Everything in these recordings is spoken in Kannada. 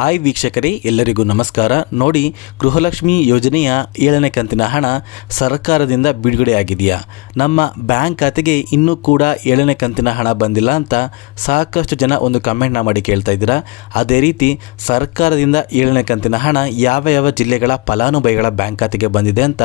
ಹಾಯ್ ವೀಕ್ಷಕರೇ, ಎಲ್ಲರಿಗೂ ನಮಸ್ಕಾರ. ನೋಡಿ, ಗೃಹಲಕ್ಷ್ಮಿ ಯೋಜನೆಯ ಏಳನೇ ಕಂತಿನ ಹಣ ಸರ್ಕಾರದಿಂದ ಬಿಡುಗಡೆಯಾಗಿದೆಯಾ? ನಮ್ಮ ಬ್ಯಾಂಕ್ ಖಾತೆಗೆ ಇನ್ನೂ ಕೂಡ ಏಳನೇ ಕಂತಿನ ಹಣ ಬಂದಿಲ್ಲ ಅಂತ ಸಾಕಷ್ಟು ಜನ ಒಂದು ಕಮೆಂಟ್ನ ಮಾಡಿ ಕೇಳ್ತಾ ಇದ್ದೀರಾ? ಅದೇ ರೀತಿ, ಸರ್ಕಾರದಿಂದ ಏಳನೇ ಕಂತಿನ ಹಣ ಯಾವ ಯಾವ ಜಿಲ್ಲೆಗಳ ಫಲಾನುಭವಿಗಳ ಬ್ಯಾಂಕ್ ಖಾತೆಗೆ ಬಂದಿದೆ ಅಂತ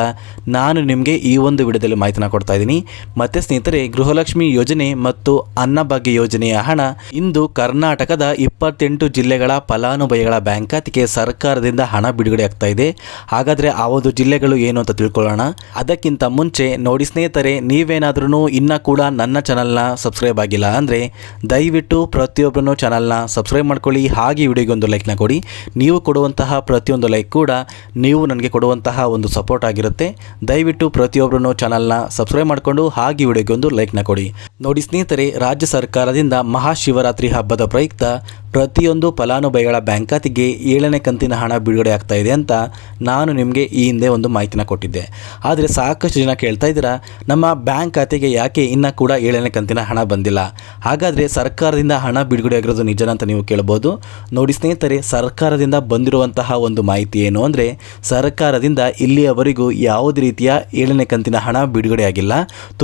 ನಾನು ನಿಮಗೆ ಈ ಒಂದು ವಿಡಿಯೋದಲ್ಲಿ ಮಾಹಿತಿನ ಕೊಡ್ತಾ ಇದ್ದೀನಿ. ಮತ್ತೆ ಸ್ನೇಹಿತರೆ, ಗೃಹಲಕ್ಷ್ಮಿ ಯೋಜನೆ ಮತ್ತು ಅನ್ನಭಾಗ್ಯ ಯೋಜನೆಯ ಹಣ ಇಂದು ಕರ್ನಾಟಕದ ಇಪ್ಪತ್ತೆಂಟು ಜಿಲ್ಲೆಗಳ ಫಲಾನುಭವಿಗಳ ಬ್ಯಾಂಕ್ ಖಾತೆಗೆ ಸರ್ಕಾರದಿಂದ ಹಣ ಬಿಡುಗಡೆ ಆಗ್ತಾ ಇದೆ. ಹಾಗಾದರೆ ಆ ಒಂದು ಜಿಲ್ಲೆಗಳು ಏನು ಅಂತ ತಿಳ್ಕೊಳ್ಳೋಣ. ಅದಕ್ಕಿಂತ ಮುಂಚೆ ನೋಡಿ ಸ್ನೇಹಿತರೆ ನೀವೇನಾದ್ರೂ ಇನ್ನೂ ಕೂಡ ನನ್ನ ಚಾನಲ್ನ ಸಬ್ಸ್ಕ್ರೈಬ್ ಆಗಿಲ್ಲ ಅಂದರೆ ದಯವಿಟ್ಟು ಪ್ರತಿಯೊಬ್ಬರೂ ಚಾನಲ್ನ ಸಬ್ಸ್ಕ್ರೈಬ್ ಮಾಡ್ಕೊಳ್ಳಿ. ಹಾಗೆ ವಿಡಿಯೋಗೆ ಒಂದು ಲೈಕ್ನ ಕೊಡಿ. ನೀವು ಕೊಡುವಂತಹ ಪ್ರತಿಯೊಂದು ಲೈಕ್ ಕೂಡ ನೀವು ನನಗೆ ಕೊಡುವಂತಹ ಒಂದು ಸಪೋರ್ಟ್ ಆಗಿರುತ್ತೆ. ದಯವಿಟ್ಟು ಪ್ರತಿಯೊಬ್ಬರೂ ಚಾನಲ್ನ ಸಬ್ಸ್ಕ್ರೈಬ್ ಮಾಡಿಕೊಂಡು ಹಾಗೆ ವಿಡಿಯೋಗೆ ಒಂದು ಲೈಕ್ನ ಕೊಡಿ. ನೋಡಿ ಸ್ನೇಹಿತರೆ, ರಾಜ್ಯ ಸರ್ಕಾರದಿಂದ ಮಹಾಶಿವರಾತ್ರಿ ಹಬ್ಬದ ಪ್ರಯುಕ್ತ ಪ್ರತಿಯೊಂದು ಫಲಾನುಭವಿಗಳ ಬ್ಯಾಂಕ್ ಖಾತೆಗೆ ಏಳನೇ ಕಂತಿನ ಹಣ ಬಿಡುಗಡೆ ಆಗ್ತಾ ಇದೆ ಅಂತ ನಾನು ನಿಮಗೆ ಈ ಹಿಂದೆ ಒಂದು ಮಾಹಿತಿನ ಕೊಟ್ಟಿದ್ದೆ. ಆದರೆ ಸಾಕಷ್ಟು ಜನ ಕೇಳ್ತಾ ಇದ್ದೀರಾ, ನಮ್ಮ ಬ್ಯಾಂಕ್ ಖಾತೆಗೆ ಯಾಕೆ ಇನ್ನೂ ಕೂಡ ಏಳನೇ ಕಂತಿನ ಹಣ ಬಂದಿಲ್ಲ? ಹಾಗಾದರೆ ಸರ್ಕಾರದಿಂದ ಹಣ ಬಿಡುಗಡೆ ಆಗಿರೋದು ನಿಜನ ಅಂತ ನೀವು ಕೇಳ್ಬೋದು? ನೋಡಿ ಸ್ನೇಹಿತರೆ, ಸರ್ಕಾರದಿಂದ ಬಂದಿರುವಂತಹ ಒಂದು ಮಾಹಿತಿ ಏನು ಅಂದರೆ, ಸರ್ಕಾರದಿಂದ ಇಲ್ಲಿಯವರೆಗೂ ಯಾವುದೇ ರೀತಿಯ ಏಳನೇ ಕಂತಿನ ಹಣ ಬಿಡುಗಡೆ ಆಗಿಲ್ಲ.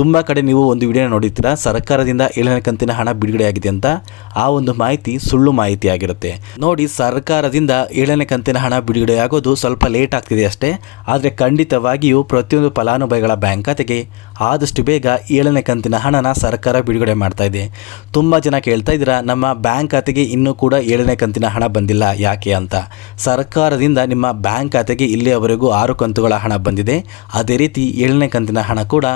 ತುಂಬ ಕಡೆ ನೀವು ಒಂದು ವಿಡಿಯೋ ನೋಡಿರ್ತೀರಾ ಸರ್ಕಾರದಿಂದ ಏಳನೇ ಕಂತಿನ ಹಣ ಬಿಡುಗಡೆಯಾಗಿದೆ ಅಂತ ಆ ಒಂದು ಮಾಹಿತಿ ಸುಳ್ಳು ಮಾಹಿತಿ ಆಗಿರುತ್ತೆ ನೋಡಿ, ಸರ್ಕಾರದಿಂದ ಏಳನೇ ಕಂತಿನ ಹಣ ಬಿಡುಗಡೆ ಆಗೋದು ಸ್ವಲ್ಪ ಲೇಟ್ ಆಗ್ತಿದೆ ಅಷ್ಟೇ. ಆದರೆ ಖಂಡಿತವಾಗಿಯೂ ಪ್ರತಿಯೊಂದು ಫಲಾನುಭವಿಗಳ ಬ್ಯಾಂಕ್ ಖಾತೆಗೆ ಆದಷ್ಟು ಬೇಗ ಏಳನೇ ಕಂತಿನ ಹಣನ ಸರ್ಕಾರ ಬಿಡುಗಡೆ ಮಾಡ್ತಾ ಇದೆ. ತುಂಬ ಜನ ಕೇಳ್ತಾ ಇದ್ದೀರಾ, ನಮ್ಮ ಬ್ಯಾಂಕ್ ಖಾತೆಗೆ ಇನ್ನೂ ಕೂಡ ಏಳನೇ ಕಂತಿನ ಹಣ ಬಂದಿಲ್ಲ, ಯಾಕೆ ಅಂತ. ಸರ್ಕಾರದಿಂದ ನಿಮ್ಮ ಬ್ಯಾಂಕ್ ಖಾತೆಗೆ ಇಲ್ಲಿಯವರೆಗೂ ಆರು ಕಂತುಗಳ ಹಣ ಬಂದಿದೆ. ಅದೇ ರೀತಿ ಏಳನೇ ಕಂತಿನ ಹಣ ಕೂಡ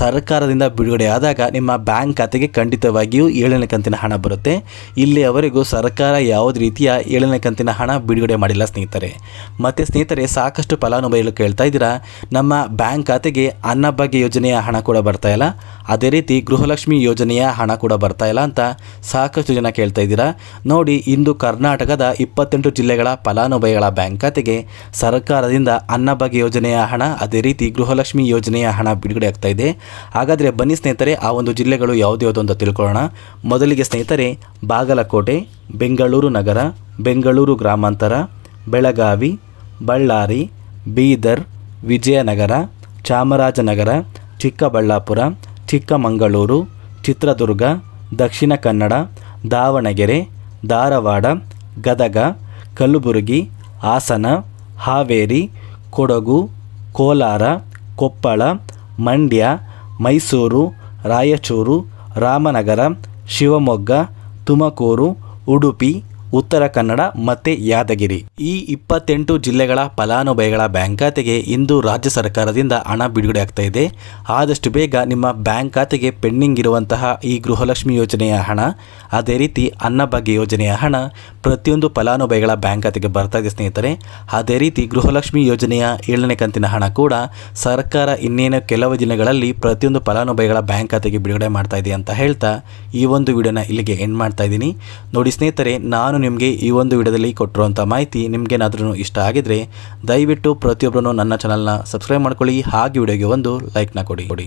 ಸರ್ಕಾರದಿಂದ ಬಿಡುಗಡೆ ಆದಾಗ ನಿಮ್ಮ ಬ್ಯಾಂಕ್ ಖಾತೆಗೆ ಖಂಡಿತವಾಗಿಯೂ ಏಳನೇ ಕಂತಿನ ಹಣ ಬರುತ್ತೆ. ಇಲ್ಲಿಯವರೆಗೂ ಸರ್ಕಾರ ಯಾವುದೇ ರೀತಿಯ ಏಳನೇ ಕಂತಿನ ಹಣ ಬಿಡುಗಡೆ ಮಾಡಿಲ್ಲ ಸ್ನೇಹಿತರೆ. ಮತ್ತು ಸ್ನೇಹಿತರೆ, ಸಾಕಷ್ಟು ಫಲಾನುಭವಿಗಳು ಕೇಳ್ತಾ ಇದ್ದೀರಾ, ನಮ್ಮ ಬ್ಯಾಂಕ್ ಖಾತೆಗೆ ಅನ್ನಭಾಗ್ಯ ಯೋಜನೆಯ ಹಣ ಕೂಡ ಬರ್ತಾ ಇಲ್ಲ. ಅದೇ ರೀತಿ ಗೃಹಲಕ್ಷ್ಮಿ ಯೋಜನೆಯ ಹಣ ಕೂಡ ಬರ್ತಾ ಇಲ್ಲ ಅಂತ ಸಾಕಷ್ಟು ಜನ ಕೇಳ್ತಾ ಇದ್ದೀರಾ. ನೋಡಿ, ಇಂದು ಕರ್ನಾಟಕದ ಇಪ್ಪತ್ತೆಂಟು ಜಿಲ್ಲೆಗಳ ಫಲಾನುಭವಿಗಳ ಬ್ಯಾಂಕ್ ಖಾತೆಗೆ ಸರ್ಕಾರದಿಂದ ಅನ್ನಭಾಗ್ಯ ಯೋಜನೆಯ ಹಣ, ಅದೇ ರೀತಿ ಗೃಹಲಕ್ಷ್ಮಿ ಯೋಜನೆಯ ಹಣ ಬಿಡುಗಡೆ ಆಗ್ತಾ ಇದೆ. ಹಾಗಾದರೆ ಬನ್ನಿ ಸ್ನೇಹಿತರೆ, ಆ ಒಂದು ಜಿಲ್ಲೆಗಳು ಯಾವುದು ಯಾವುದು ಅಂತ ತಿಳ್ಕೊಳ್ಳೋಣ. ಮೊದಲಿಗೆ ಸ್ನೇಹಿತರೆ, ಬಾಗಲಕೋಟೆ, ಬೆಂಗಳೂರು ನಗರ, ಬೆಂಗಳೂರು ಗ್ರಾಮಾಂತರ, ಬೆಳಗಾವಿ, ಬಳ್ಳಾರಿ, ಬೀದರ್, ವಿಜಯನಗರ, ಚಾಮರಾಜನಗರ, ಚಿಕ್ಕಬಳ್ಳಾಪುರ, ಚಿಕ್ಕಮಗಳೂರು, ಚಿತ್ರದುರ್ಗ, ದಕ್ಷಿಣ ಕನ್ನಡ, ದಾವಣಗೆರೆ, ಧಾರವಾಡ, ಗದಗ, ಕಲಬುರಗಿ, ಹಾಸನ, ಹಾವೇರಿ, ಕೊಡಗು, ಕೋಲಾರ, ಕೊಪ್ಪಳ, ಮಂಡ್ಯ, ಮೈಸೂರು ರಾಯಚೂರು ರಾಮನಗರ ಶಿವಮೊಗ್ಗ ತುಮಕೂರು ಉಡುಪಿ ಉತ್ತರ ಕನ್ನಡ ಮತ್ತು ಯಾದಗಿರಿ. ಈ ಇಪ್ಪತ್ತೆಂಟು ಜಿಲ್ಲೆಗಳ ಫಲಾನುಭವಿಗಳ ಬ್ಯಾಂಕ್ ಖಾತೆಗೆ ಇಂದು ರಾಜ್ಯ ಸರ್ಕಾರದಿಂದ ಹಣ ಬಿಡುಗಡೆ ಆಗ್ತಾ ಇದೆ. ಆದಷ್ಟು ಬೇಗ ನಿಮ್ಮ ಬ್ಯಾಂಕ್ ಖಾತೆಗೆ ಪೆಂಡಿಂಗ್ ಇರುವಂತಹ ಈ ಗೃಹಲಕ್ಷ್ಮಿ ಯೋಜನೆಯ ಹಣ, ಅದೇ ರೀತಿ ಅನ್ನಭಾಗ್ಯ ಯೋಜನೆಯ ಹಣ ಪ್ರತಿಯೊಂದು ಫಲಾನುಭವಿಗಳ ಬ್ಯಾಂಕ್ ಖಾತೆಗೆ ಬರ್ತಾ ಇದೆ ಸ್ನೇಹಿತರೆ. ಅದೇ ರೀತಿ ಗೃಹಲಕ್ಷ್ಮಿ ಯೋಜನೆಯ ಏಳನೇ ಕಂತಿನ ಹಣ ಕೂಡ ಸರ್ಕಾರ ಇನ್ನೇನು ಕೆಲವು ದಿನಗಳಲ್ಲಿ ಪ್ರತಿಯೊಂದು ಫಲಾನುಭವಿಗಳ ಬ್ಯಾಂಕ್ ಖಾತೆಗೆ ಬಿಡುಗಡೆ ಮಾಡ್ತಾ ಇದೆ ಅಂತ ಹೇಳ್ತಾ ಈ ಒಂದು ವಿಡಿಯೋನ ಇಲ್ಲಿಗೆ ಎಂಡ್ ಮಾಡ್ತಾ ಇದ್ದೀನಿ. ನೋಡಿ ಸ್ನೇಹಿತರೆ, ನಾನು ನಿಮಗೆ ಈ ಒಂದು ವಿಡಿಯೋದಲ್ಲಿ ಕೊಟ್ಟಿರುವಂಥ ಮಾಹಿತಿ ನಿಮಗೇನಾದ್ರೂ ಇಷ್ಟ ಆಗಿದ್ರೆ ದಯವಿಟ್ಟು ಪ್ರತಿಯೊಬ್ಬರೂ ನನ್ನ ಚಾನಲ್ನ ಸಬ್ಸ್ಕ್ರೈಬ್ ಮಾಡ್ಕೊಳ್ಳಿ, ಹಾಗೆ ವಿಡಿಯೋಗೆ ಒಂದು ಲೈಕ್ನ ಕೊಡಿ ಕೊಡಿ.